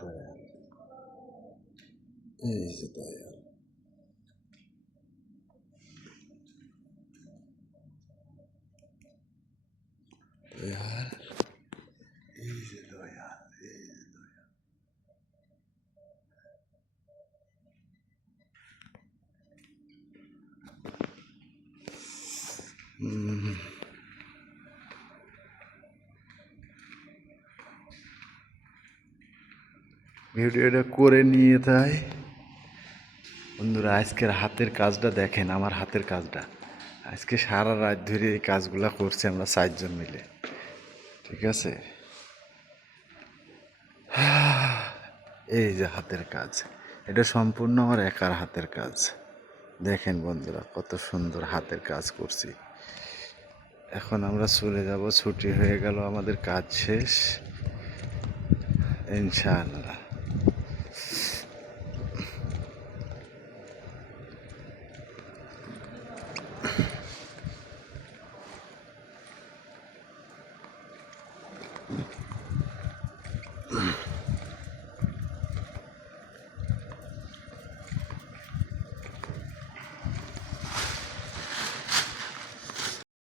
দয়াল, এই যে দয়াল, দয়াল, এই যে দয়াল, এই যে দয়াল। ভিডিওটা করে নিয়ে তাই বন্ধুরা, আজকের হাতের কাজটা দেখেন, আমার হাতের কাজটা। আজকে সারা রাত ধরে এই কাজগুলা করছি আমরা 4 জন মিলে, ঠিক আছে। এই যে হাতের কাজ, এটা সম্পূর্ণ আমার একার হাতের কাজ। দেখেন বন্ধুরা, কত সুন্দর হাতের কাজ করছি। এখন আমরা চলে যাব, ছুটি হয়ে গেল, আমাদের কাজ শেষ ইনশাআল্লাহ।